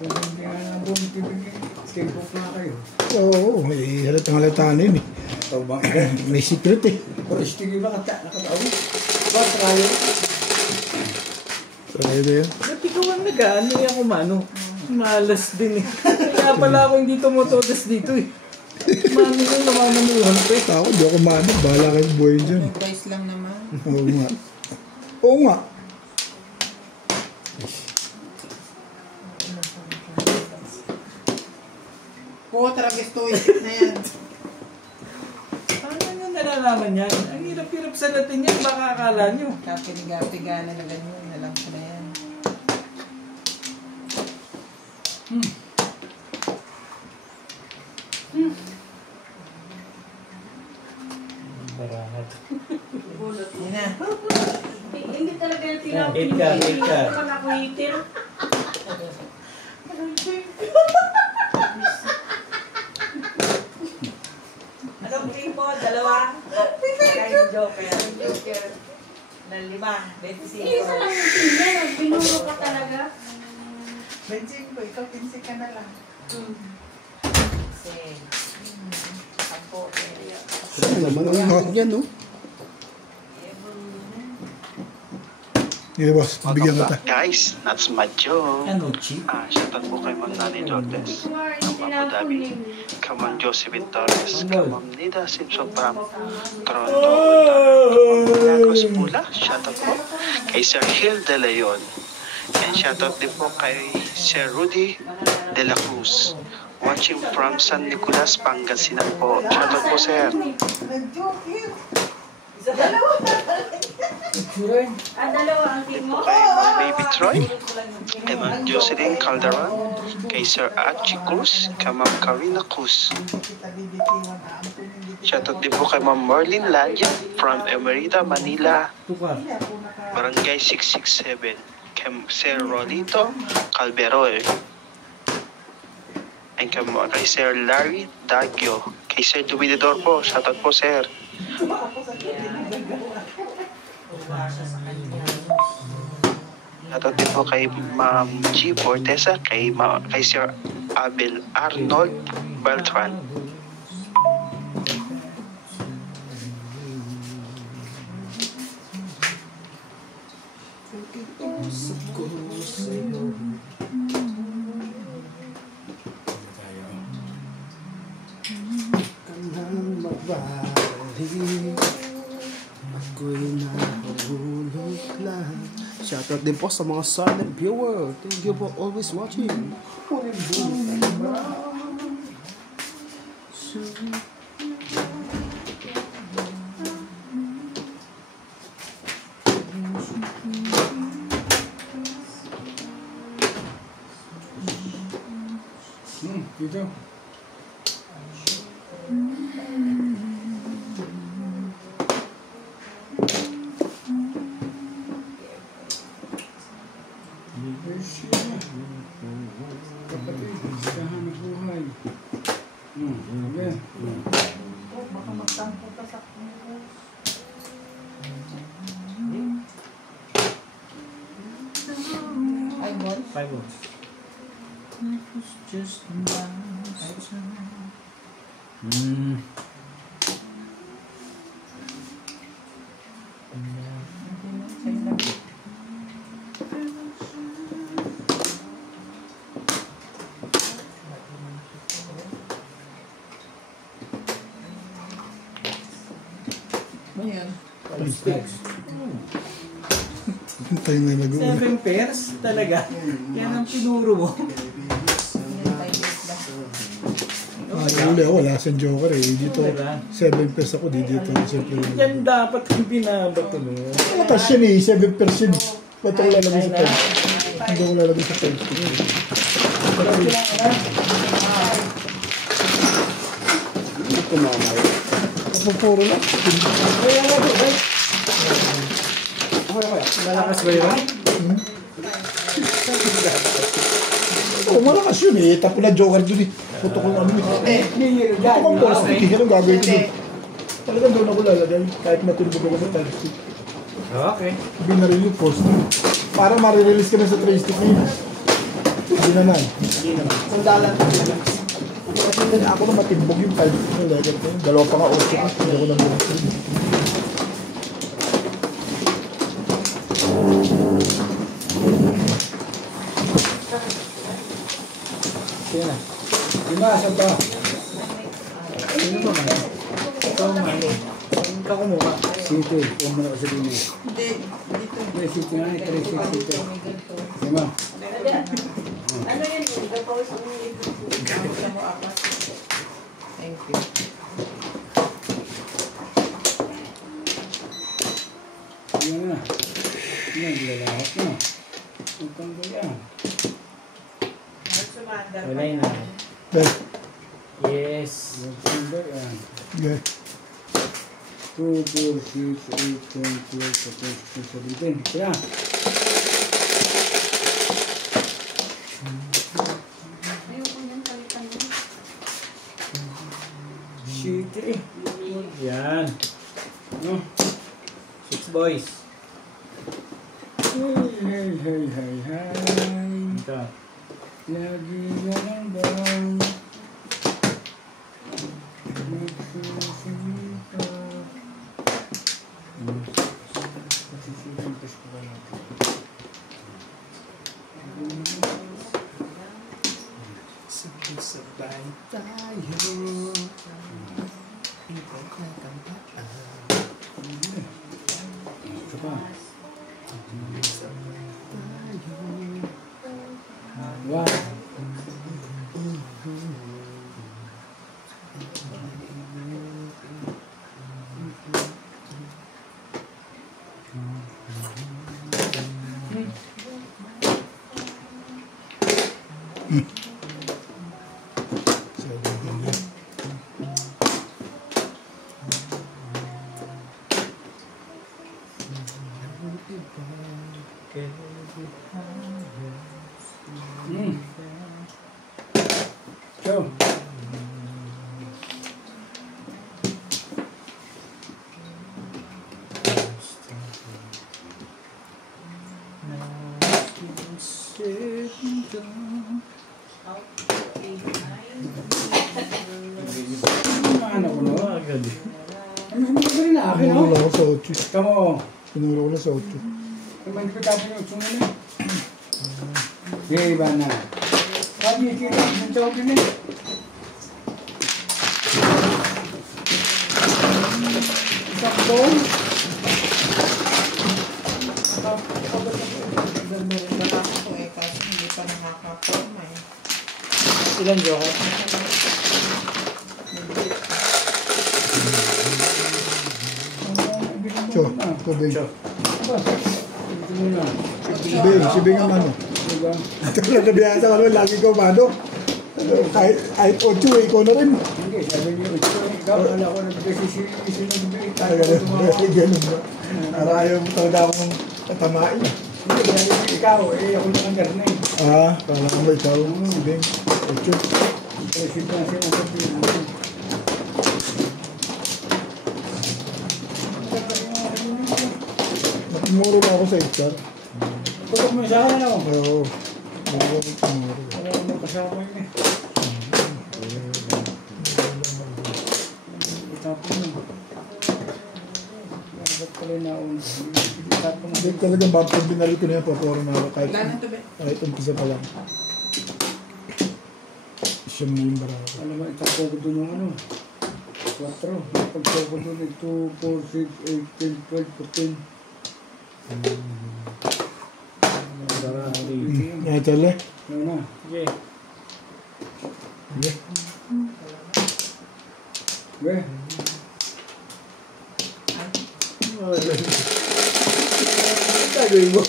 Kung hindi nga na bumibigay, simple pa kayo. Oo, may halatang-halata na yun eh. So, May secret eh. o istigil ba nakataon? Ba, tayo? Kaya na yun. Ba't ikaw ang nag-ano yung kumano? Malas din eh. Kaya pala ako hindi tumutodas dito eh. Mano yung namamanuhan ko eh. Ako, di ako manag. Bahala kayo buhay dyan. Price lang naman. Oo nga. Oo nga. Putra, gusto isip na yan. Paano nyo nalalaman yan? Ang hirap-hirap sa natin yan, baka akala nyo. Kapiniga-pigana na ganyan. Alam ko na yan. Barahat. Yan na. Hindi talaga yung tinapin. Hit ka, hit ka. Ito pala ko hitin. Anong green mo? Dalawa? Kaya Joker. Ng 5, 25. Isa lang yung tingnan. Pinuro ka talaga. 25, ikaw 15 ka na lang. Kasi, 10 area. Ano naman ang hawak niyan, no? Yeah, boss. Bigyan kita. Guys, that's my joke. Ano, cheap? Shoutout po kay Ma'am Nani Lourdes, Kumari, Ma'am Abu tinapon Dhabi, yun. kay Ma'am Josephine Torres, kay Ma'am Nida Simpson from Toronto, Lagos, Pula. Shoutout po kay Sir Gil De Leon. And shoutout din po kay Sir Rudy De La Cruz, watching from San Nicolas, Pangasinan po. Shoutout po, sir. Nag-joke yun. Dalawa ang team mo? Kay Ma'am Baby Troy, kay Ma'am Jocelyn Calderon, kay Sir Archie Cruz, kay Ma'am Karina Cruz. Kita bibitiwan. Aampun hindi kita. Shoutout din po kay Ma'am Marlene Lanya from Emerita, Manila, Tukar. Barangay 667, kay Sir Rolito Calverol, and kay Sir Larry Dagyo, kay Sir Dumidor po. Shoutout po, sir. Shoutout din po kay Ma'am G. Fortesa, kay Sir Abel Arnold Beltran. Kanang magbalik, ako'y nahulog lang. Shoutout din po sa mga silent viewer. Thank you for always watching. Dito. Kapatid, sa hanap buhay. Okay. Baka magtampo ka sa Ay, bon? 5 votes. Just Ayan. Hintay na nag-uwi. 7 pairs talaga. Yan ang pinuro mo. Uli ako, wala siyang joker eh. Dito, 7 pairs ako, di dito. Siyempre, Yan dapat yung binabato mo. matas yun eh, 7 pairs yun. Ba't ako lalagay sa pairs? Hindi ko lalagay sa pairs. Hindi ko mamay. Kapupuro lang. Malakas ba yun? Oo, malakas yun eh. Tapo na joker dun eh. Puto ko ano eh. Puto kong plastic eh. Anong gagawin ko dun? Talagang doon ako lalagay. Kahit matulog ako sa plastic. Okay. Binaril yung post. Para marirelease ka na sa tray stick na yun. Hindi Hindi naman. Hindi naman. Sandalan. Kasi ako na matimbog yung paldo ko. Dalawa pa nga 8 ko. Hindi ako nabuhat. Sige na. Lima, saan pa? Sino ba man? Ikaw man. Ikaw kumuha. Sito, huwag mo na kasi din eh. Hindi, dito. Hindi, sito na, 3, 6, sito. Lima. Ano yan? Gapawis mo yung Thank you. Yan na. Yan, lalahot na. Ang tanggal yan. Wala na. Okay. Yes. Ang tanggal yan. Okay. 2, 4, 6, 8, 10, 12, 14, 15, 17. Kaya. City. Yan. No? 6 boys. Hey, hey, hey, hey. Ito. Lagi na lang bang nagsusunita. Masisisimpas ko ba natin? Sabay tayo. Ito pa. Wow. Go. Ano ko no? Agad. Ano mo ba rin na akin, no? Pinuro ko sa 8. Tama ko. Pinuro ko na sa 8. Kung hindi ko tapos yung utso na. Okay, iba na. Sabi, kita yung tawag din eh. Sakto. Wala ko eh, kasi hindi pa nakaka-forma eh. Ilan Johan? Cho, tubig. Ito muna. Sibing ang ano. Diba? Talaga biya sa ano, lagi ko mano. Kahit 8 eh, ikaw na rin. Hindi, sabi niyo, ito ikaw, wala ko nagsisisi ng bibig. Ganun ba? Para ayaw mo talaga akong tatamain. Hindi, sabi niyo, ikaw, ako na ang garna eh. Kala ko mo ikaw, sibing. 8. Kasi na siya ang sabi. Matimuro na ako sa 8. Tulog mo sa akin, ano? Oo. Matimuro. Wala akong kasama yun eh. Itapon mo. Dapat pala na ako. Itapon mo. Hindi talagang pag binaril ko na yan, papuro na ako Wala nang tubig. kahit umpisa pa lang. Siyam na yung barako. Alam mo, itapon ko doon yung ano. 4. Pagtaw ko doon, 2, 4, 6, 8, 10, 12, 14. Ay, tala. Ano na? Okay. Sige. Be? Gagawin mo.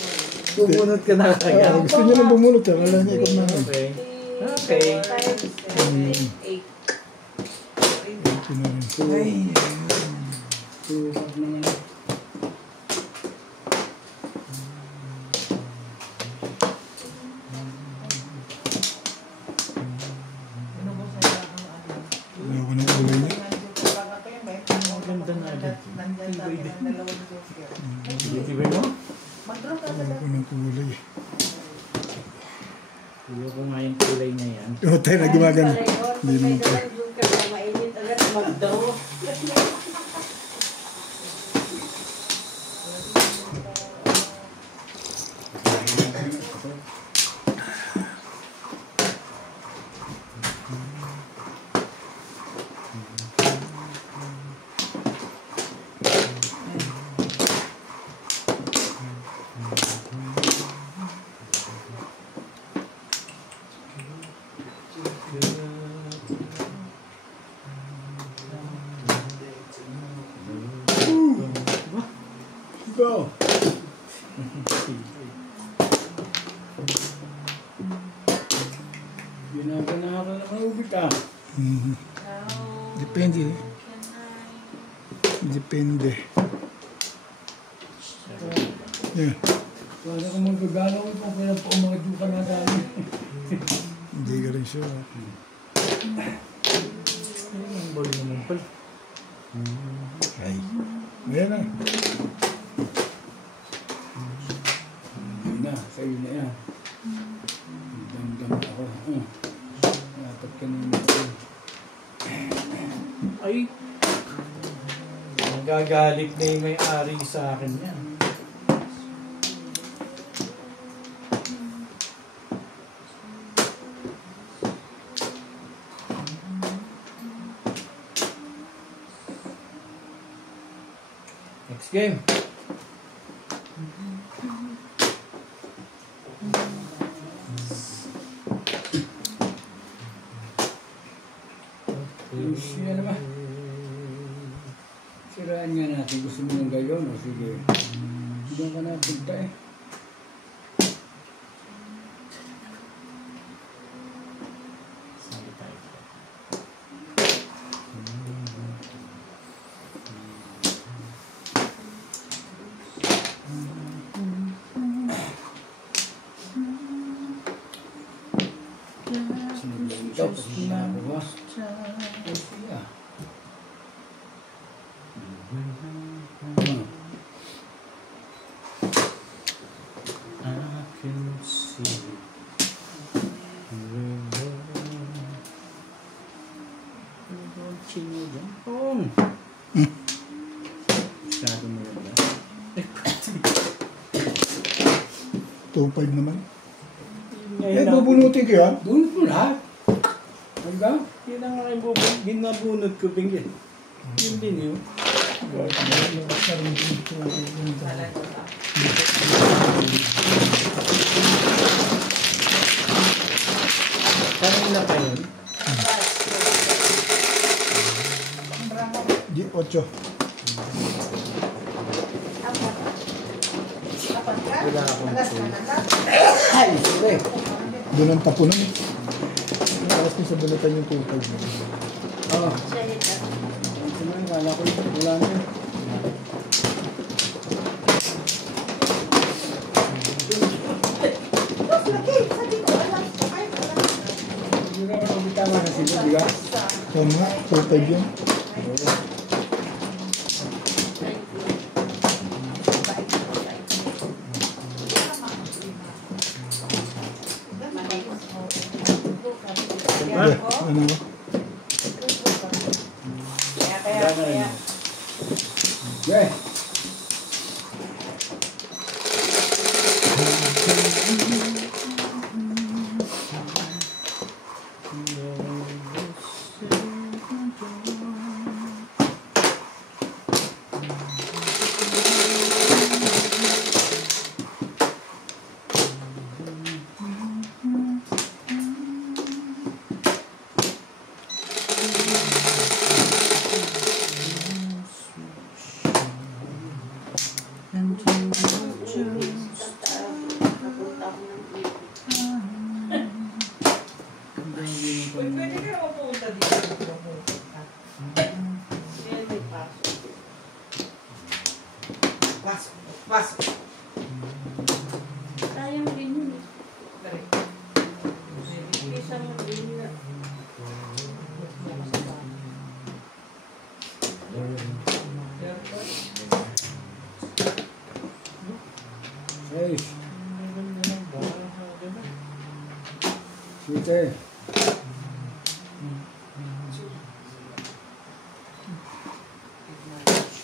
Bumunot ka na kaya. Gusto niyo na bumulot yan. Wala niya ikot na. Okay. Okay. 5, 7, 8. Pag naman. Ayaw ko na kulay niya. Ganda na agad. Mag-draw ka sa Ayaw ko ng kulay. Ayaw ko nga yung kulay na yan. O, tayo na gumagana. Pag may dalang joker na mainit agad magdaw. Go! Ginaganahan ka naman ubit ah. Depende. Depende. Yeah. Wala kang magagalaw ito kung kailan pa umagadyo ka na dami. Hindi ka rin sure. Ang bali naman pala. Ay. Ayan na. Ayun na, sa'yo na yan. Damdam ako. Natap ka na yung Ay! Nagagalit na yung may-ari sa akin yan. Next game. Siya naman. Siraan nga natin. Gusto mo ng gayon? O sige. Doon ka na punta eh. Sali tayo. Ikaw, pati na ako ba? O siya. I can see Masyado mo yun ba? 2.5 naman. Eh, bubunutin ko yan. Bunot mo lahat. Hanggang? Yun ang aking ginabunod ko, Bingin. Yun din yun. Kanina pa yun? Di 8. Wala akong Ay, sorry. Doon ang tapunan eh. Alas ko sa bulatan yung 2.5. Oh, Shahid ah. sinabi, kala ko wala na yun. Hindi ka naman bitama na sila, di ba? Tama, 2.5 yun. Ha? Ano ba? Kaya. Yeah. Pwede ka naman pumunta dito. Yan, may pasok. Pasok. Sayang din yun eh. Isang din na. Hey. Dito eh.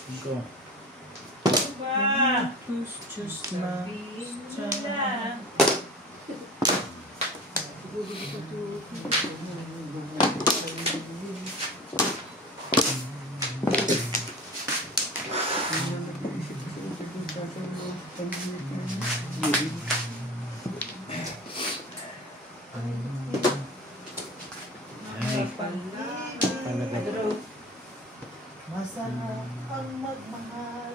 Ito. Ba? Just na. Nila. Masarap ang magmahal.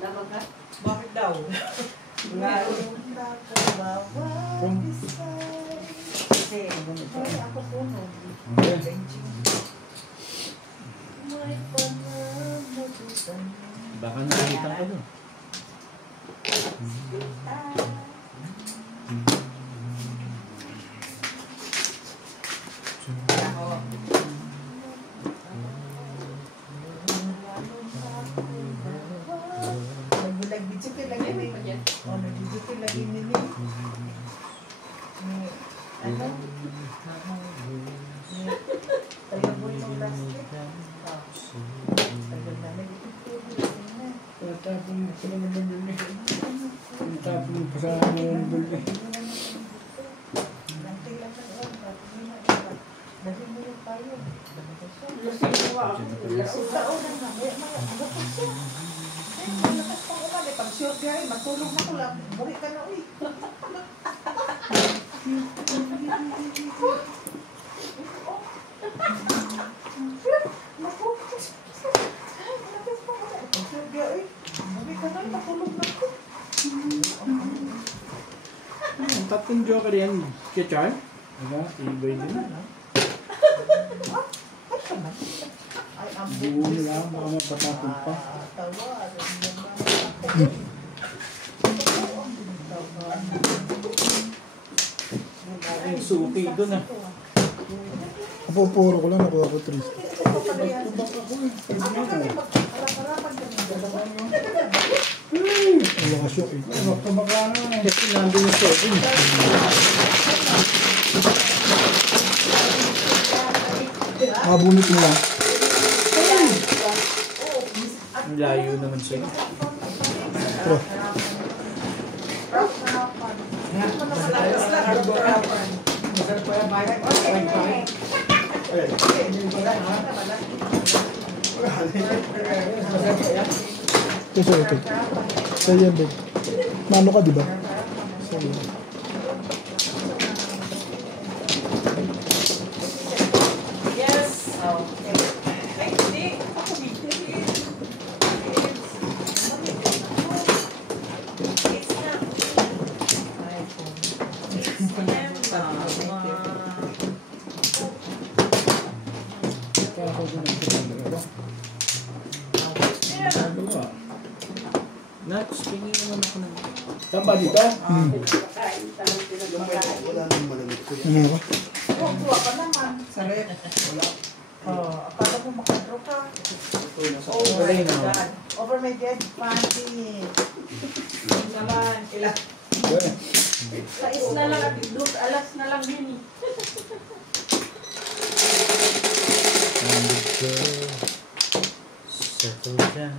Lamang ka? Bakit daw? Ngayon na ko bawat isay. Kasi, Ay, ako puno. Okay. May pananagutan. Baka nakita ko doon. Nag-video lagi ni. Oh, nag-video lagi ni. Ano? Talabon ng plastic. Tagal na nag-video na. Tatapon mo sila ng bibili. Tatapon mo pa sa ng bibili. Pag-shoot ka rin, matulog na ko lang. Buri ka na ulit. Pag-shoot ka rin, buri ka na ulit. Matulog na ko. Ang tatlong joker yan. Kaya Diba? ibay din na. Ay, ang Buo nila, baka mapatapon pa. tawa. Ang suki doon ah. Kapupuro ko lang, nakuha ko 3. Tubak ako eh. Ang lakasyo eh. Tubak ka na eh. Kasi nandun yung suki. Bunit mo lang. Ang layo naman sila. Pero, Masarap pa yan, bayan. Parang parin. Masarap pa yan. ito. Sa'yo yan, babe. Mano ka, di ba? Sa'yo. yes. Ay, hindi. Ako dito. It's not. Kaya ako ginagawa. Dalawa. Nuts, tingin naman ako ng... Saan ba dito? Ano ako? Kuha ka naman. Sarap. Wala. Akala mo makadro ka. Oh my God. Over my dead body. Naman, ilan? Sais na lang at alas na lang yun eh. Settle down.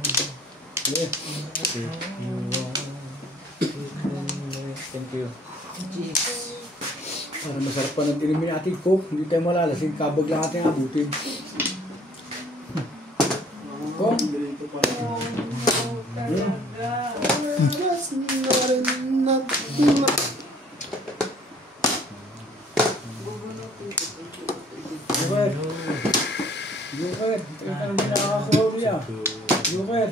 Yeah. If you want, you can live. Thank you. Para masarap pa ng tinimin ating coke. Hindi tayo malalasing. Kabag lang ating abutin. Coke? Joker. Joker. Ito ka nang nakakakuha niya. Joker.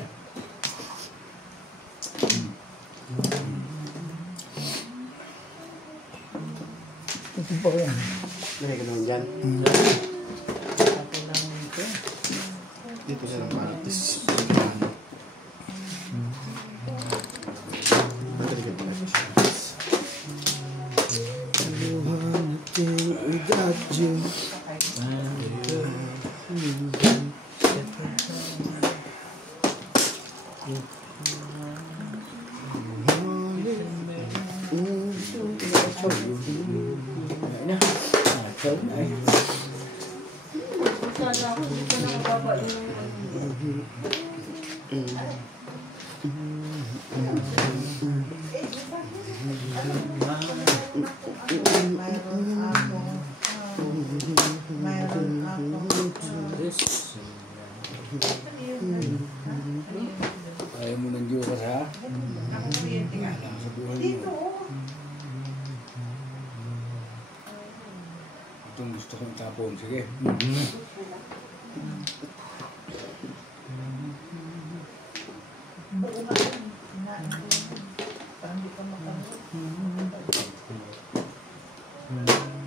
Ito pa yan. Lagay ka naman dyan. Dito siya lang para tis. Ayan na. Ikaw na eh. Sana ako, hindi ko nakababa yung Mayroon ako. This. Ayaw mo ng Diyos ha? Alam sa buhay mo. Itong gusto kong tapon. Sige.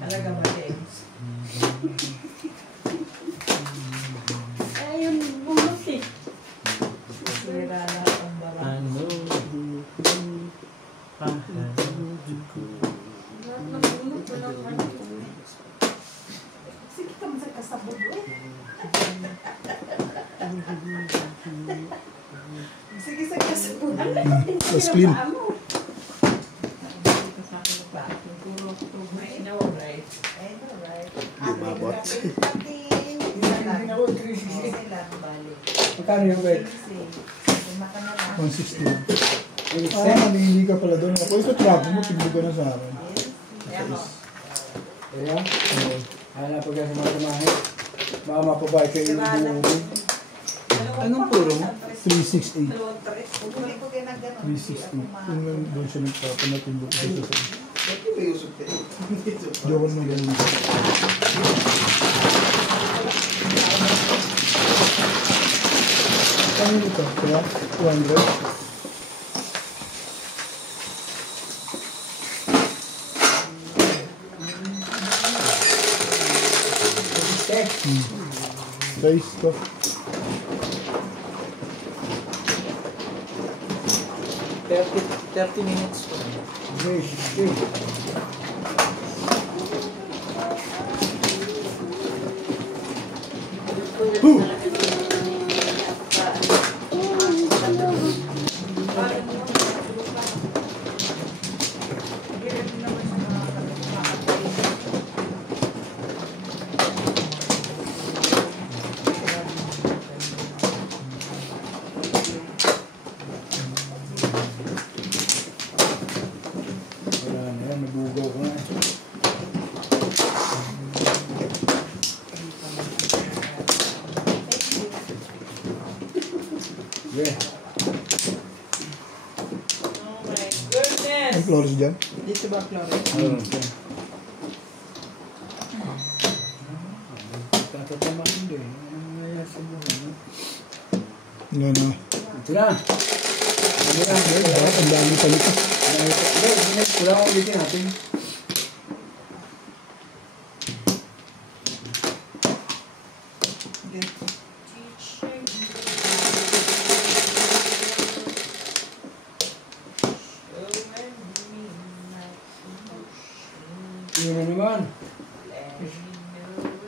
Talaga ba, James? ayun, bumot eh. Sira lahat ang baba. Ano? Lahat ng bumot, walang ano. Sige ka man sa kasabog eh. Sige sa kasabog. Mas clean. Dito sa akin pa. Turo ko. I know, right? I know, right? Lumabot. Isa lang. Ako, 360. Isa lang, balik. Magkano yung bet? Lima ka na lang. 160. Yung Ah, nangihingi ka pala doon. Ako ito trap mo, tignan ka na sa akin. Kaya mo. Kaya? Hanap ko sa mga tumahin. Baka mapabay kayo yung buong. Anong puro mo? 368. Huli ko kayo ng ganun. 360. Yung lang doon siya nagpapanatin dito sa... Bakit ba yung sukte? Joke naman ganun. Ano ito? Kaya? 200? Guys, ito. 30 minutes po. Okay, okay. Wala na yan, nabugaw ko na. Okay. Oh my goodness! Ang flores dyan. Dito ba, Flores? Okay. Tatatamaan din. Ano nangyayari sa buhay, no? Nga na. Ito na. Ano na? Ang dami palito. Wala akong ulitin natin. Yun na naman.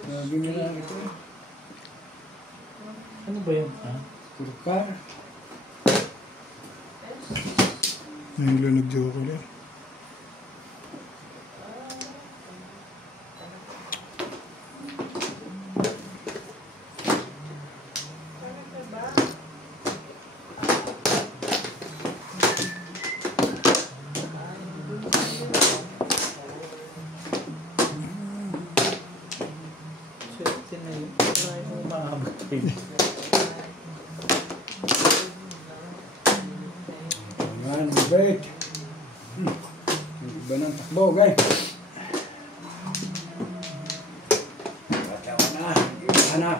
Sabi nila ito. Ano ba yun? Ah? Turkar. Ngayon lang nag-joke ko lang. Swerte na yun. Wala yung maabot yun. Ayan, wait. Iba ng takbo, guys. Batawa na. Iba na.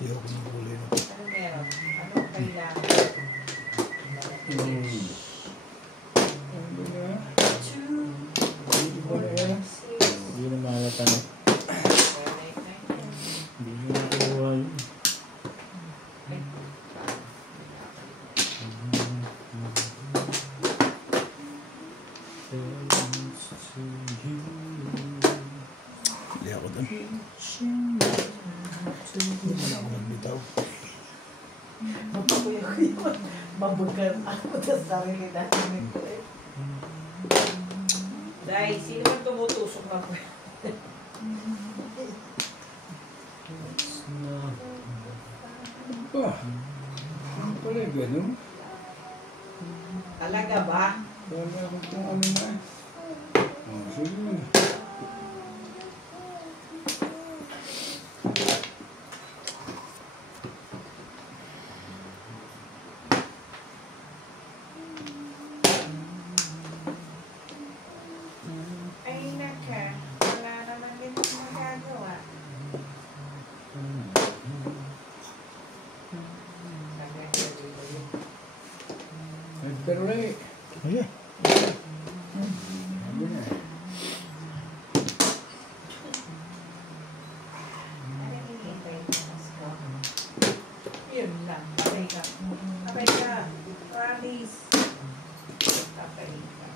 Ayaw ko ng kulay na. Ano meron? Anong kailangan? Hindi na mahalata na. Hindi na nakuha yun. Wala ako nagbitaw. Mabugal ako sa sarili natin. Dahil, sino man tumutusok ako? Ano pala gano'n? Talaga ba? Wala akong kung ano na. Sige. Ay, naka. Wala naman din magagawa. Pero rin. Ayan. Sabi na. Yun lang. Patay ka. Patay ka. Promise. Patay ka.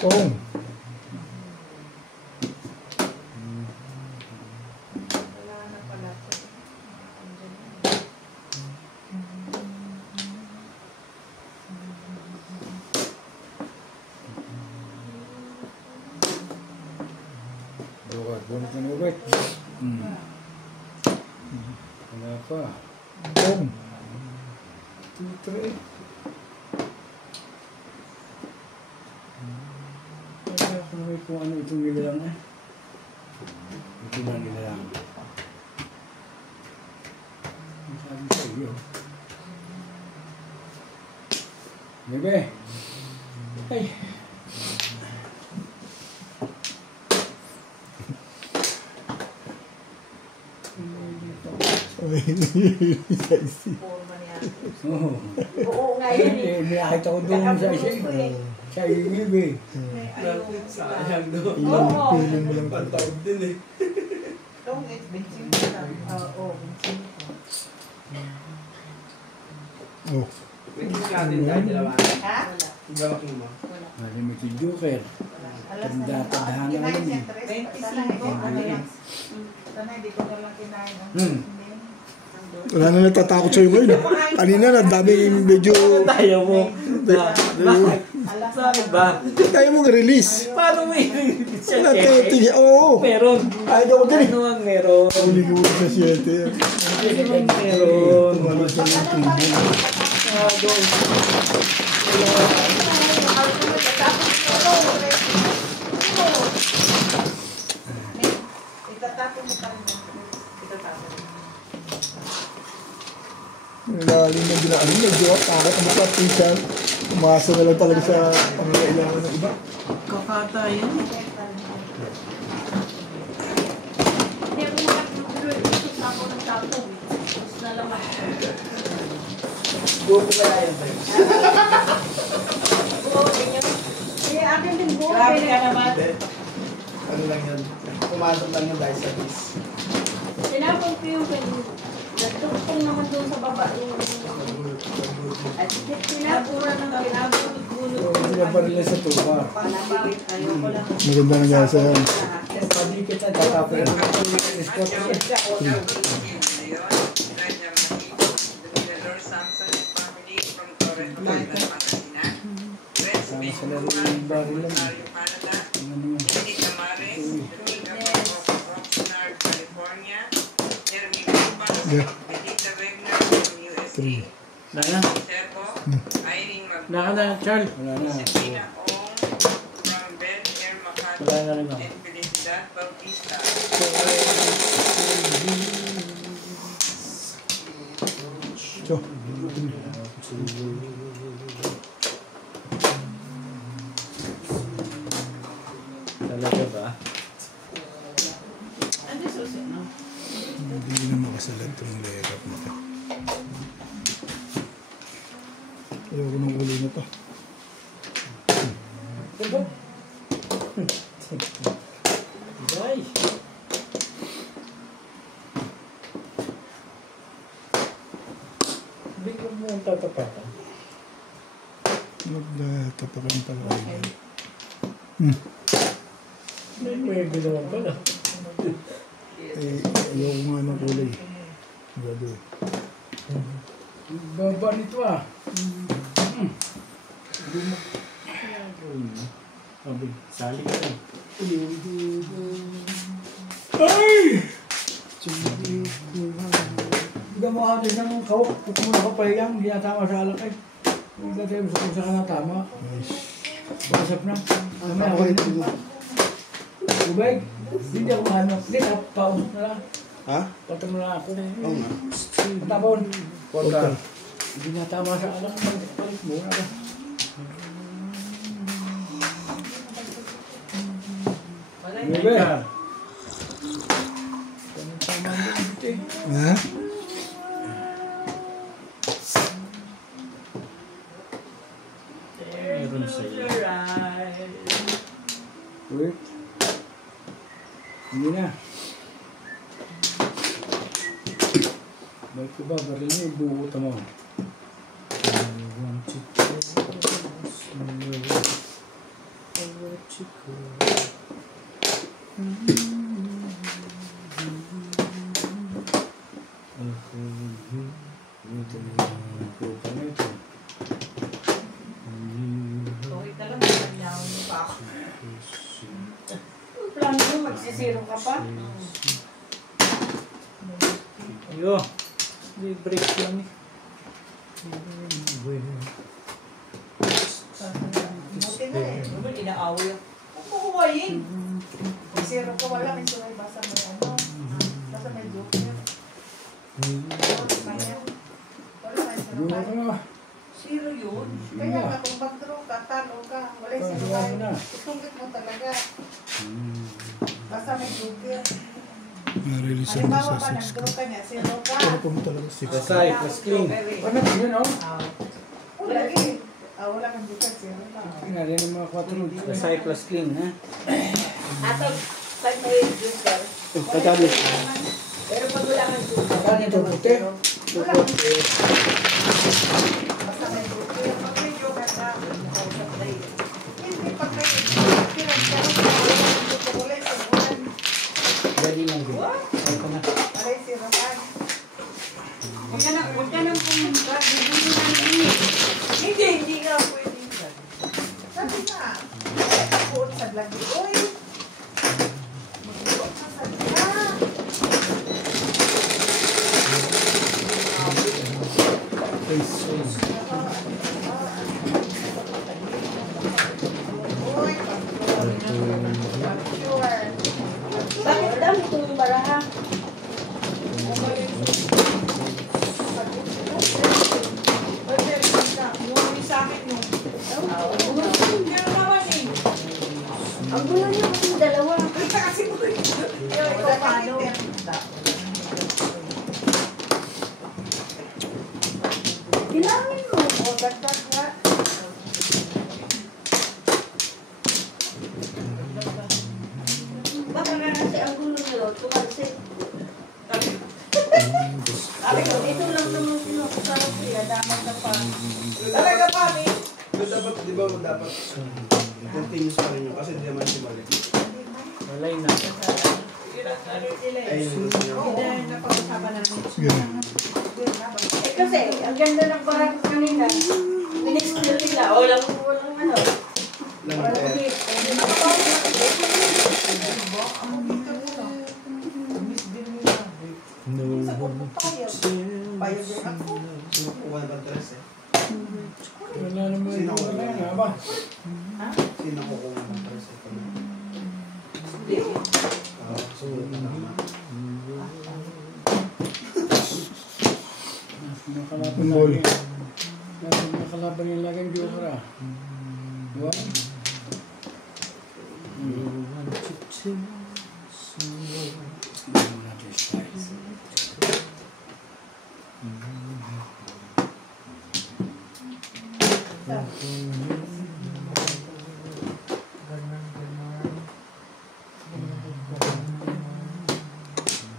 Tong. Wala na pala. Bukas, bukas na ulit. Wala pa. Tong. 2, 3. Wala ko na kung ano itong nilalang eh. Ito na nilalang. Ang sabi sa iyo. Bebe. Ay. Forma niya. Oo. Oo nga yan eh. Nakita ko doon sa siya. Sa ibig eh. Sayang doon. Oo. Feeling mo lang ito. Pantawag din eh. Itong bensin ko lang. Oo, bensin ko. Oh. Pwede natin tayo dalawa. Ha? Gawin mo. Limited joker. Alas na lang. Tanda-tadahan Kinain naman siya, eh. 25. Ano yan? Sana hindi ko na lang kinain. Hmm. Wala na natatakot sa'yo ngayon. Kanina na, dami medyo... Tayo mo. Bakit? Bakit ba? Tayo mo release. Paano mo i-release siya? Natitig. Oo. Meron. Ay, daw din. Ano ang meron? Huli ko sa 7. Ano ang meron? Tumalo sa yung tubo. Doon. Itatapon mo kami. Itatapon. Lalim na ginaalim. Medyo takot ang mga t-shirt. Umasa na lang talaga sa pangangailangan ng iba. Kakata yun. Hindi ako makapagulol. Gusto sa ako ng tapo. Gusto na laman. Buko kaya yun ba? Oo, ganyan. Eh, akin din buo. Grabe ka naman. Ano lang yan? Pumasok lang yung dahil sa bis. Sinapon ko yung nagtugtong naman doon sa baba. At sinapura ng pinabulot-bulot. Sila pa rin sa tuba. Panabigit. Ayoko lang. Maganda na gasa yan. Sabi kita, tatapin ang spot siya. Sama sa laro yung bari lang. Ano yun? Yeah. 3. Naka na, Charles. Wala na. Wala na rin ako. So, Talaga ba? Ano susi, no? hindi na makasalan itong layup na ito. Ayoko ng ulo na to. Ay! Bigyan mo ang tatapatan. Magtatapakan pala. May ginawa pala. Eh, ayaw ko nga ng kulay. Gado. Baba nito ah. Sabi, sali ka rin. Ay! Hindi mo atin ng kawak. Kung mo nakapahilang, hindi na tama sa alak eh. Hindi tayo kung saan ka na tama. Basap na. Mamaya ako ito. Ubay, hindi ako mahanap. Hindi, pausap na lang. Ha? Patay mo na ako. Oo nga. Tapon. Pagka. Hindi na tama sa alak. Palit mo na. Bebe. Tama mo dito eh. Ha? Meron sa'yo. Wait. Hindi na. Baik ko ba? Baril mo, buuta mo. Okay ka lang, nanyaw mo pa ako. Plano mo, magsisiro ka pa? Ayo. May break lang eh. Buti na eh. Naman, inaaway ako. Huwag mo kumain. May zero ka wala, may suray basa may ano. Basa may joker. Wala may zero Buo ka. ka na. Zero yun. Kaya nga kung mag-draw ka, talo ka. Wala yung zero Wala mo na. ka. Itungkit mo talaga. Basta may joker. Narilisan mo Halimbawa sa pa, 6. nag-draw ka niya, zero ka. Pero po mo talaga 6. Kasay, plus clean. Ano ba yun, oh? Wala eh. Wala kang joker, zero ka. Tingnan rin ang mga 4 Kasay, plus clean, ha? Atag, pag may joker. Katali. Pero pag wala kang joker, Kanya ito, puti. Wala kang joker. Basta may joker. Pag may joker ka, hindi pag may joker ka, wala yung zero ka. Dali lang din. Ay ko na. Wala yung zero ka. Huwag ka nang pumunta. Bibili na rin. hindi nga pwede yan. Sabi na, magbuot sa lagi. Uy! Magbuot na sa lagi. Uy! Sure. Bakit daw itong baraha? Yung sa akin yung... Pero naman eh. Ang gulo niyo kasi dalawa. Kasi mo rin. Yung ikaw paano? Bilangin mo. O, dagdag nga. Baka nga kasi ang gulo niyo. Tumalsik. Sabi ko, Ito lang naman sinusarap siya. Damay na pa. talaga pa eh. Dapat, di ba dapat continuous pa rin yun kasi hindi naman si Malik. Walay na. Yun ang ano nila eh. Ayun yung gusto niya. Oo, napag-usapan namin. Sige. Eh kasi, ang ganda ng baraha kanina. Minis-minis nila. Walang ano. Lang eh. Sa kuko tayo. Bayad din ako. Sino kuha ba tres eh? Wala naman yung wala nga ba? Sino kukuha ba tres eh? So, tama. Nakalaban Ang ball. lagi. Nakalaban yung lagi yung joker ah. Diba?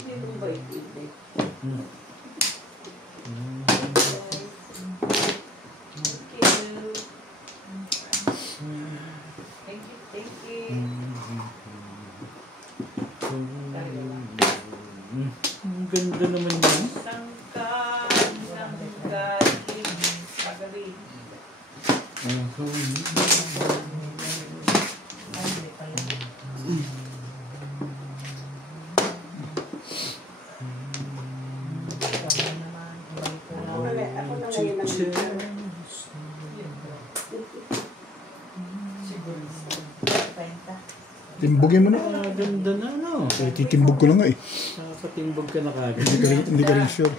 Hindi mo ba iti-iti? Thank you. Thank you. Ang ganda naman yan. Sangkan ng galing sa gabi. Ako na ngayon ang Timbugin mo na. Ang ganda na, no? Eh, titimbog ko lang nga eh. Nakapatimbog ka na kagad. Hindi ka rin sure.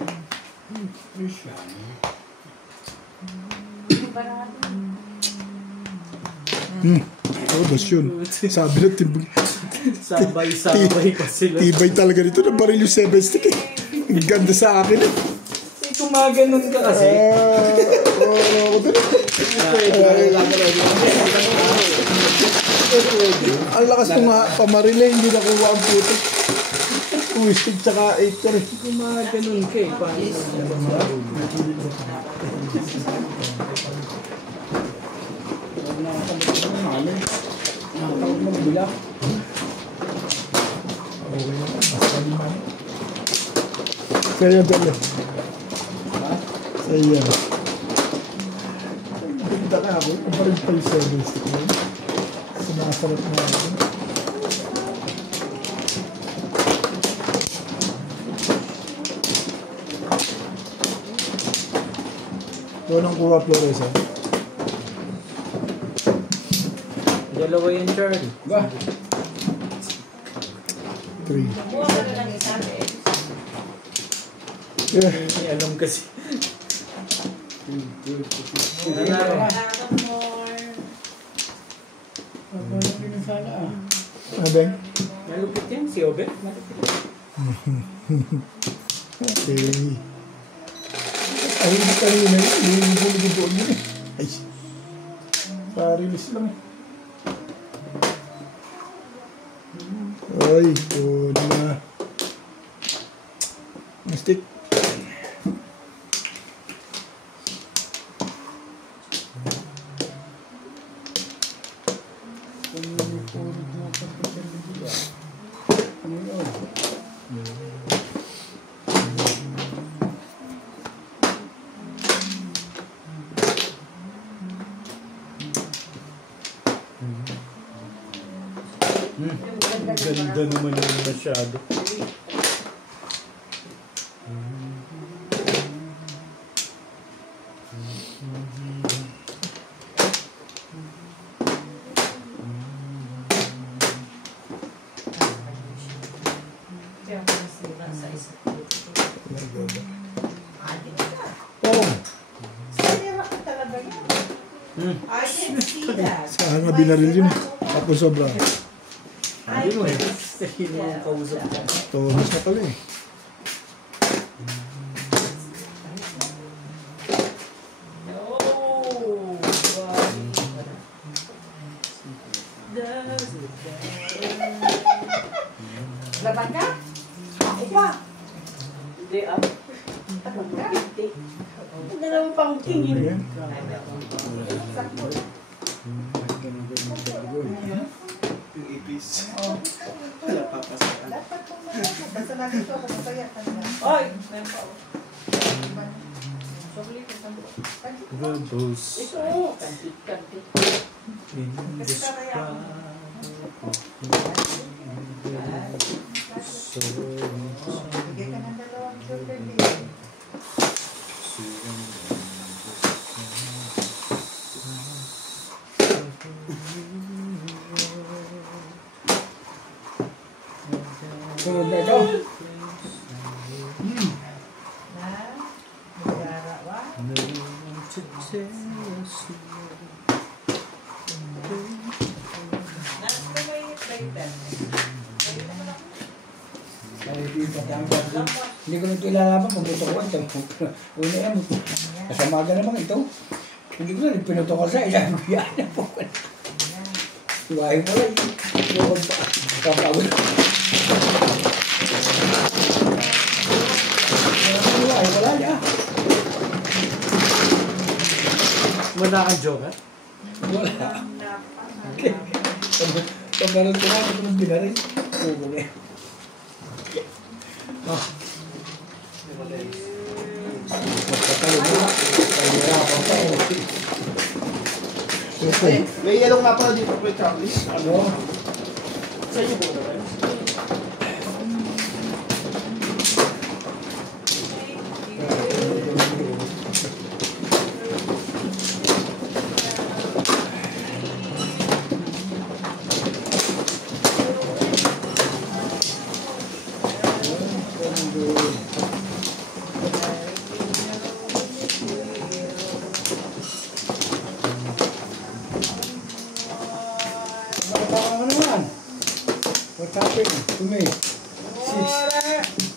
Oh, das yun. Sabi na timbog. Sabay-sabay pa sila. Tibay talaga dito na baril yung 7 stick eh. Ang ganda sa akin eh. Kumaganon ka kasi. Ang lakas ko nga, pamarilay, hindi nakuha ang puto. Twisted tsaka 8 ka rin. Kumaganon ka eh. Paano? Nakakawag mo bilak. Sa'yo, Dole. Sa'yo. Ganda ka ako. Ang parang pa yung 7 stick mo. Sumasarap na ako. Walang kuha Flores ha. Dalawa yan, Charlie. Ba? 3. Buha ka na lang isa. Yeah. Hindi alam kasi. Another more. Walang pinasala ah. Ano ba yun? Malupit yan, si Obe. Malupit. Okay. Ay, hindi ka rin yun. Hindi buo yun eh. Ay. Pa-release lang eh. Ay, na. Mistake. Ganda naman yung masyado. Oh, Sarira ka talaga yan. I can see that. saan nga binaril yun? Tapos sobra. Hindi mo eh. Sino ang kausap ka? Tomas na pala eh. No. Laban ka? Ako pa. Hindi ah. Hindi. Hindi naman pang tingin. Ayan. Yung ipis. Basta natin ito, kung masaya ka na. Oy, meron pa. Rebels Ito, kantit-kantit. in the sky. So Bigay ka ng 2 chocolate. Sunod na ito. Na? Magarawa? Hindi ko nito ilalaban kung gusto ko ito. Una yan. Kasama ka naman ito. Hindi ko na pinuto ko sa isang biyana po. Iwahin mo lang. Iwahin pa. Kapagod. Iwahin wala niya. wala kang joker? Wala. Pag meron ko na, ito ng binarin. Oo, May yellow nga pala dito po yung Charlie. Ano? Sa inyo po na rin. Ano naman? What's happening to me? 6.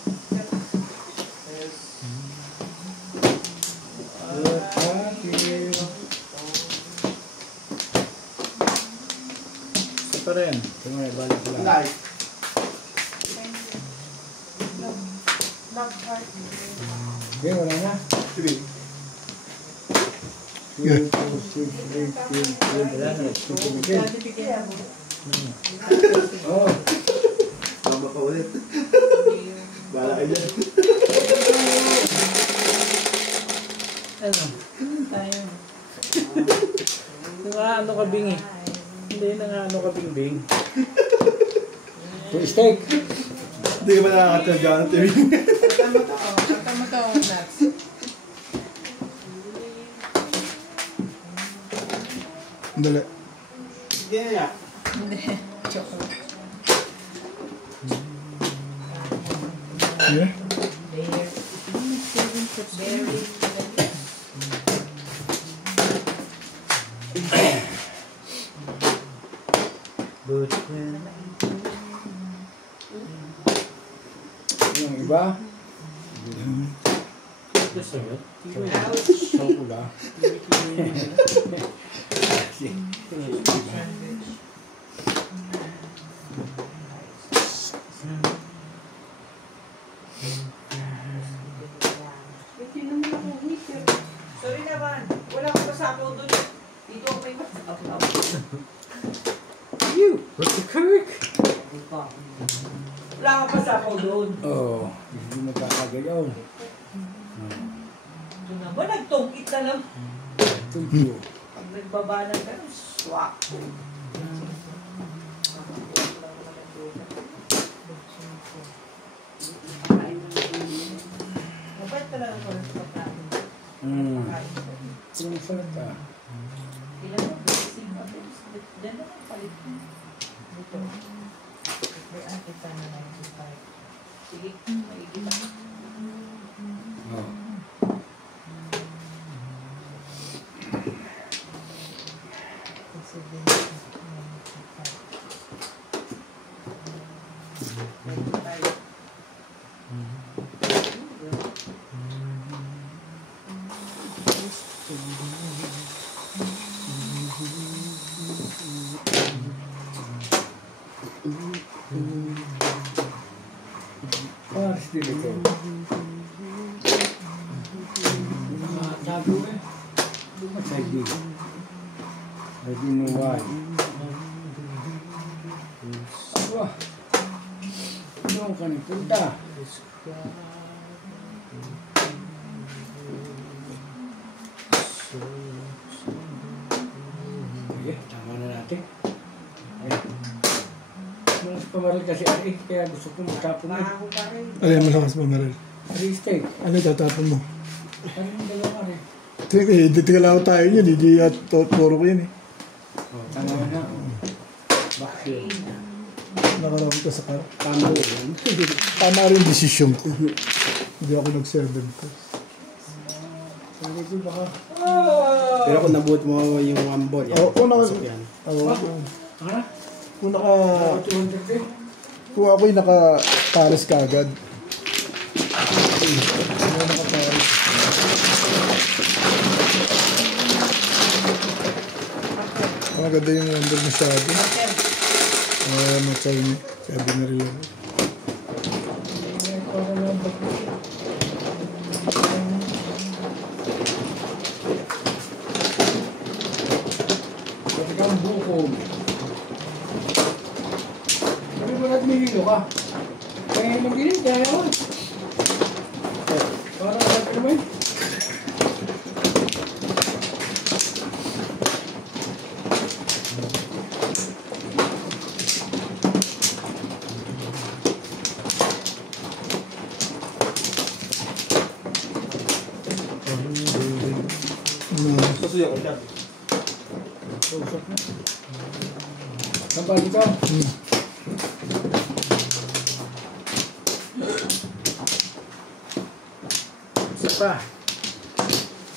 Ito rin. Tumay, balik ko lang. Live. Okay, wala na. Sige. 2, 2, 6, 8, 10, 11. Oh, Tama pa ulit. Bala kayo dyan. Ano? Ano ka Bing eh? Hindi na ano ka Bing. to steak. Hindi ka ba nakakatagyan ng TV? Tama to, Max. Dali. Sige na yan. Hindi. Joke lang. Yeah. Yung iba, Gusto mo? sokula. Sorry naman. Wala ko pa sa ako doon. Dito ako may You! What's the correct? Wala ka pa sa ako doon. Oh, hindi magkakagayaw. Doon naman, nagtungkit na lang. Tuyo. Pag nagbaba ng gano'n, swak. Mabait talaga ko ng pagkain. Yung salata. Ilan mo, blessing mo. Diyan na lang palit mo. Dito. May akita na lang yung palit. Sige, maigita. Oh. Paris din ito. Sabi ko eh. Sabi. Sabi mo why. Aba. Doon ka na punta. Sige, tama na natin. Ayan. Mas pamaril kasi ari, kaya gusto ko matapon eh. Bago pa rin. Ano yung malakas mamaril? Ari steak. Ano yung tatapon mo? Ari yung dalawang ari. Dito ka lang tayo yun. Hindi turo ko yun eh. Oh, tama na. Bakit? Nakaroon ka sa Tama yun. tama rin desisyon ko. Hindi ako nag-7 ko. Sabi ko baka... Pero kung nabuhat mo yung one ball, yan. Oo, Pasok yan. Ha? Kung Ako 200 eh. kung ako'y naka-pares ka agad. Naka-pares. Maganda yung number masyado. Matay niya. Sabi na rin ako. Para lang bakit? Pwede kang buko. Sabi mo natin may hilo ka. Kaya mag-ilim, kaya naman. suyo ko dyan. Kausap na. Sampal ito. Isa pa.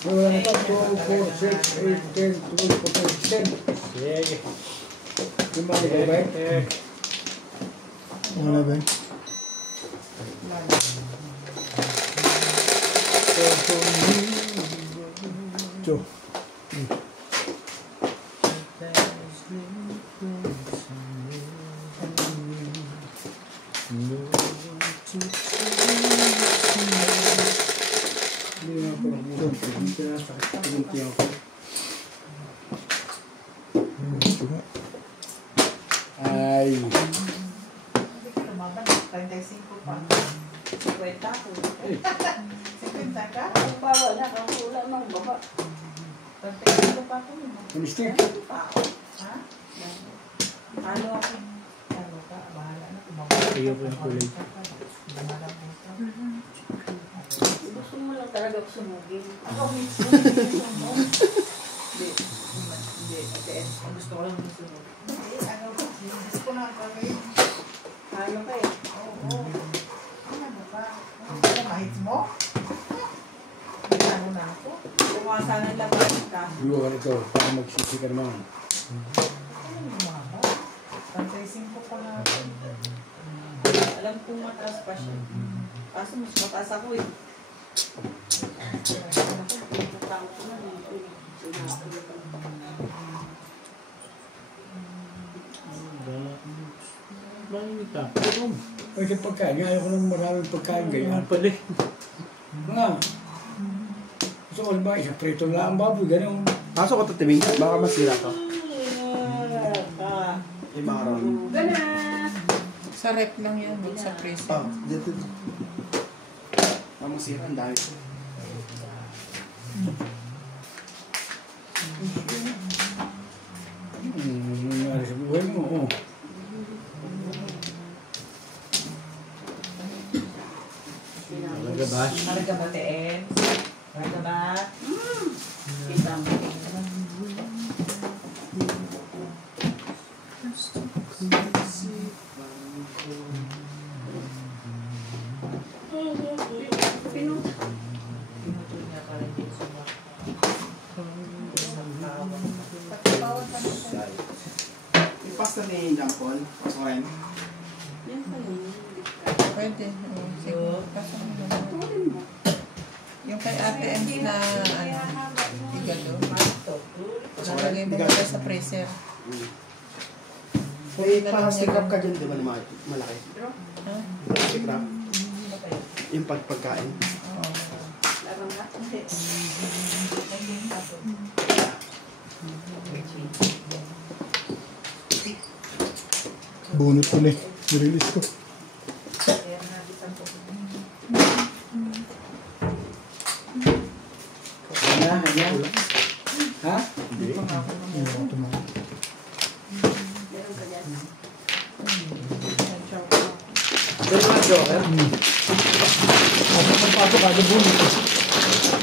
Wala na pa. 2, 4, 6, 8, 10, 12, 14, 10. Sige. Lima ni ba? Wala ba? Ito. Ay. Tumaban, 35 pa. 50 ako. 50 ka? Ang bawa na, ang kulang ng baba. 35 pa ako. Mister. Ha? Ano ako? Ano ka? Bahala na. Tumaban. Iyo po yung kulay. Gusto mo lang talaga sumugin. Ako mismo. Hindi. Ang gusto ko lang susunod. Hindi. Ano ba? Gusto ko lang kami. Ano ka eh? Oo. Ano ba? Ano mahit mo? Ano na ako? Kumasa ng laban ka. Iwa ka nito. Para magsisi ka naman. Ano yung mga ba? 35 pa na ako. Alam kong mataas pa siya. Kaso mas mataas ako eh. Bakit ka? Pwede pagkain. Ayaw ko ng maraming pagkain ganyan. Pala. Nga. Gusto ko ba, isang prito lang ang baboy. Ganun. Pasok ko ito, Timing. Baka masira to. Yung mga araw. Gana! Sa rep lang yun, huwag sa freezer. Ah, dito. Masira, ang dahil. Nangyari sa buhay mo. Oh. Talaga ba? Talaga ba, Teen? Talaga ba? Kita mo. Pinutol niya para hindi sumakta. Yung pasta ni John Paul, pasok rin. Yan pa yun. Pwede. Siguro. Pasok mo naman. Yung kay Ate Ems na igalo. Nalagay mo muna sa freezer. May plastic wrap ka dyan, di ba na malaki? Ha? Plastic wrap. Yung pagkain. Oo. Labang ka. Hindi. Bunot ko na. Nirelease ko. Ayan. Ha? Hindi ako tumakas. Meron ka dyan. Pero mga joker. Ako magpasok kada bunot.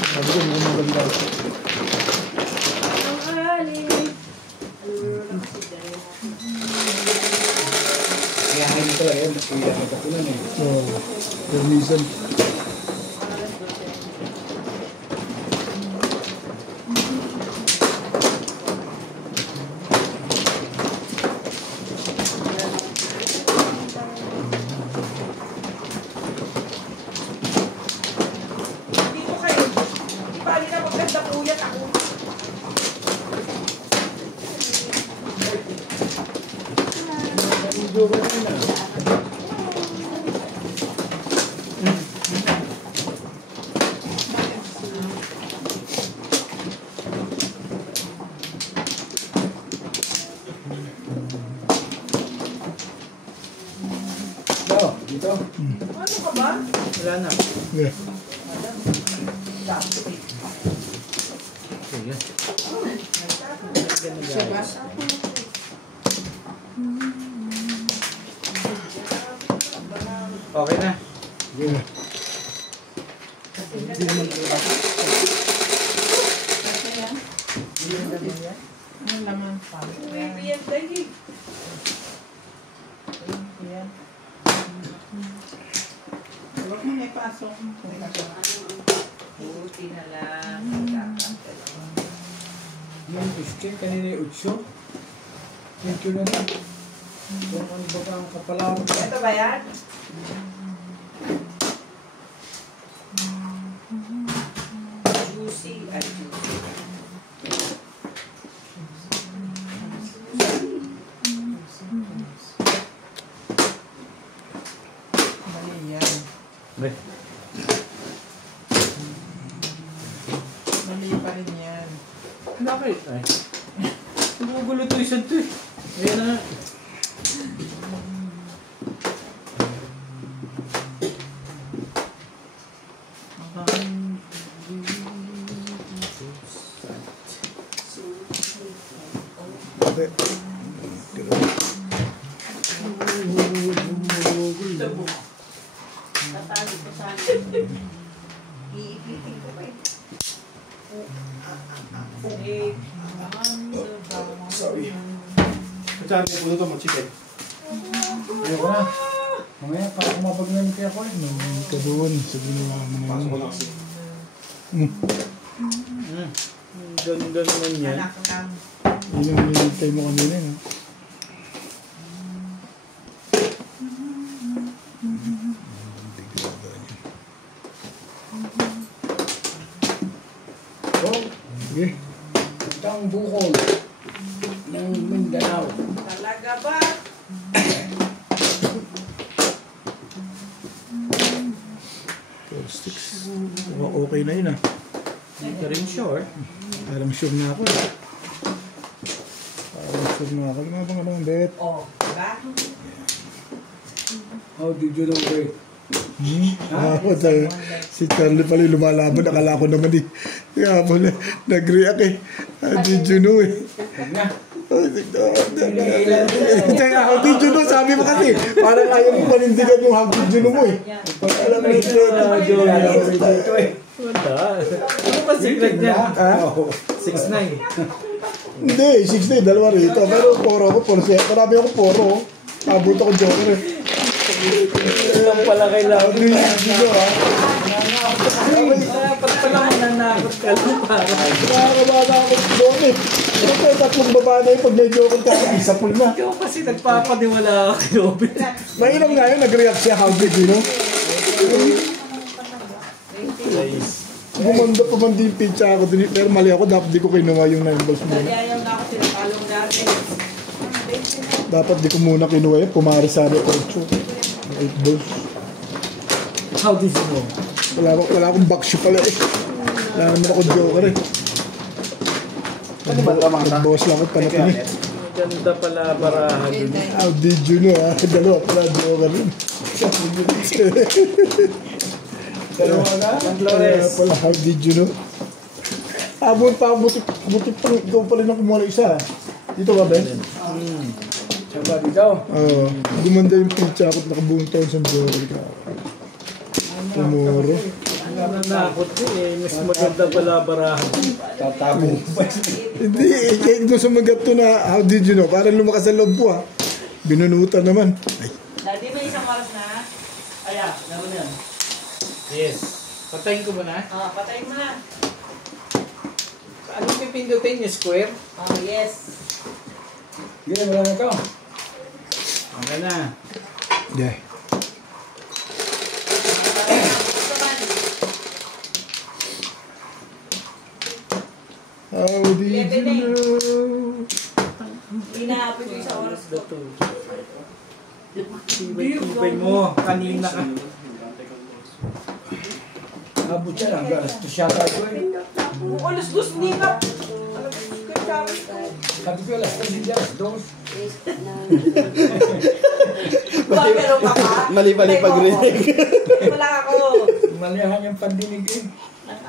Sabi ko, hindi ko maganda. Ang alin. Ano lang kasi dahil. Kaya ngayon ito eh. Mas kaya magkakunan eh. Oo. Permission. Dito kayo. Ibali na maganda po yan ako. Joker na na. Dito. Ano ka ba? Wala na. Yeah. Sige. Siya ba? Okay na. Yeah. Kasi yan. Ano laman pa? Yan lagi. Yan. Huwag mo na ipasok. Buti na lang. Yung iskin, kanina yung 8. Ito na lang. Kung ano ba ang kapalaran. Ito ba yan? Juicy. Ay, juicy. Mali yan. Be. Mali pa rin yan. Bakit? Ay. Gugulo to isa to eh. Ayan na. Tatali ko sa akin. Iipitin ko ba eh? Sorry. Saan may puno to mo, chicken? Ayoko na. Mamaya, para kumapag-nanti ako eh. Nandun ka doon. Sabi nila mo na Pasok ko yun. lang kasi. Ganda naman yan. Anak lang. Yun ang nilintay mo kanina, no? Oh, Sige. itang bukol ng Mindanao. Talaga ba? Sticks. Okay na yun, ah. Hindi ka rin sure. Parang sure na ako, eh. Parang sure na ako. Mga bang anong bet? Oh, diba? How did you know it? Ako, si Charlie pala yung lumalaban. Akala ko naman eh. Kaya pala, nag-react eh. How did you know eh? Huwag na. How did you know? Sabi mo kasi, parang ayaw mo panindigan yung how did you know mo eh. Alam mo Ito eh. Wala. Ano ba secret niya? Ha? 6'9". Hindi, 6 na eh, dalawa rito. Pero poro ako, poro siya. Marami ako poro. Abot ako joker eh. Ilang pala kailangan. How did you know ha? Dapat pala mananakot ka lang para. Nakakabata ako doon eh. Ito, tatlong baba na yun. Pag may joker ka, isa pool na. Ikaw kasi nagpapaniwala ka kay Obit. Mainam nga yun, nag-react siya, how did you know? Gumanda pa man din pizza ako din. Pero mali ako, dapat di ko kinuha yung 9 balls muna. Ayaw na ako sinapalong natin. Dapat di ko muna kinuha yun. Pumarisari 8. 8 balls. How did you know? Wala akong backshoe pala eh. Wala naman ako joker eh. Ano ba tama ka? Boss lang ako panatin eh. Ganda pala barahan dun. How did you know ha? Dalawa pala joker rin. Dalawa na. Kaya pala, how did you know? Buti pa ikaw pala na kumuha ng isa. Dito ba, Ben? Saba dito. Oo. Gumanda yung pizza ako at nakabuong taon sa joker ka. Tomorrow. Nananakot eh. Mas maganda pala barahan. Tatabo pa. Hindi, eh, doon sumagat to na how did you know? Parang lumakas sa loob ko ha. Binunutan naman. Ay, Daddy, may isang oras na. Aya, naman yan. Yes. Patayin ko ba na? Ah, patayin mo na. Anong pipindutin niya? Square? Oh, yes. Sige, wala na ito. Okay na. yeah. How did you know? Hindi na-happy ko isang oras ko. Tibay mo. Kanina ka. Abot siya lang. Galas to siya tayo eh. Alas dos, hindi na. Sabi ko alas to siya. Dos. Meron ka pa? Mali-mali pag-rinig. Wala ako. Malihan yung pandinig eh.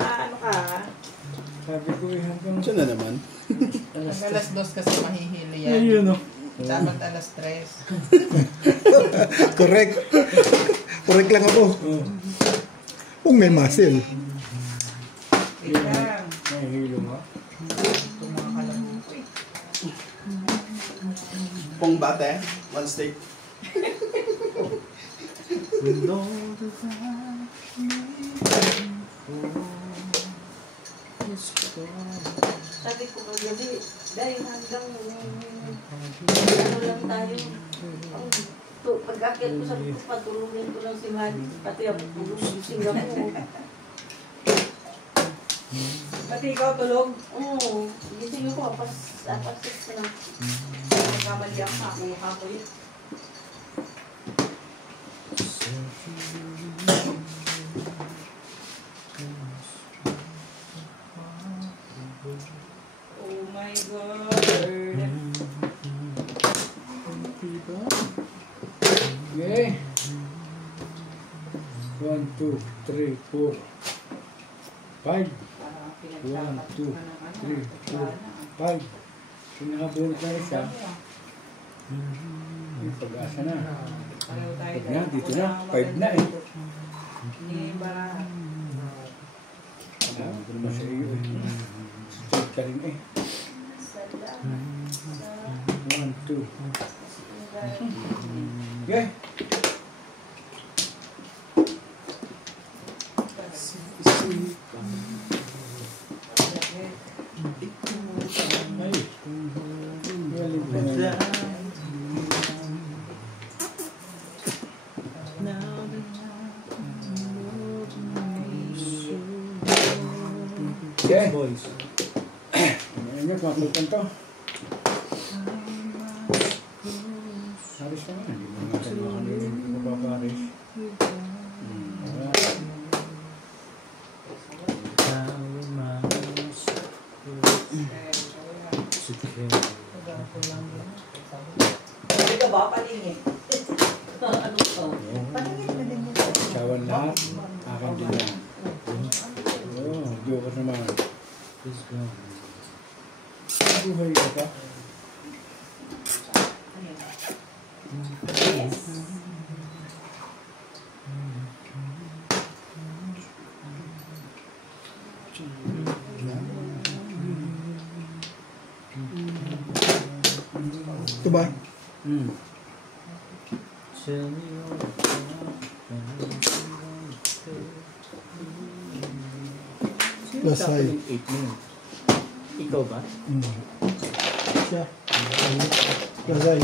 Ano ka? Sabi ko eh hanggang Siya na naman. Pag alas 2 kasi mahihili yan. Ayun o. Dapat alas 3. Correct. Correct lang ako. Kung may muscle. Wait lang. may hilo nga. Ito mga ba, te? One steak. Sabi ko kagabi, dahil hanggang ano lang tayo. Pag-akit ko sabi ko, patulungin ko lang si Manny. Pati ako tulong sa Singapore. Pati ikaw tulog? Oo, gising ko, apas 6 na. Kamali ang kakoy. Oh my God. Okay. 1, 2, 3, 4, 5. 1, 2, 3, 4, 5. Pinakabunot na isa. Yung pag-asa na. Pag na, dito na. 5 na eh. Alam ko naman sa iyo eh. Straight ka rin eh. 1, 2. Okay. Okay. Boys. Ano nyo, maputan to. Haris ka nga, hindi mo natin mapaparis. Hindi ka ba palingin? Ano to? Sawan lahat, akin din na. Oo, joker naman. Buhay ka pa. Ito ba? Lasay. 8 mo. Ikaw ba? Siya. Lasay.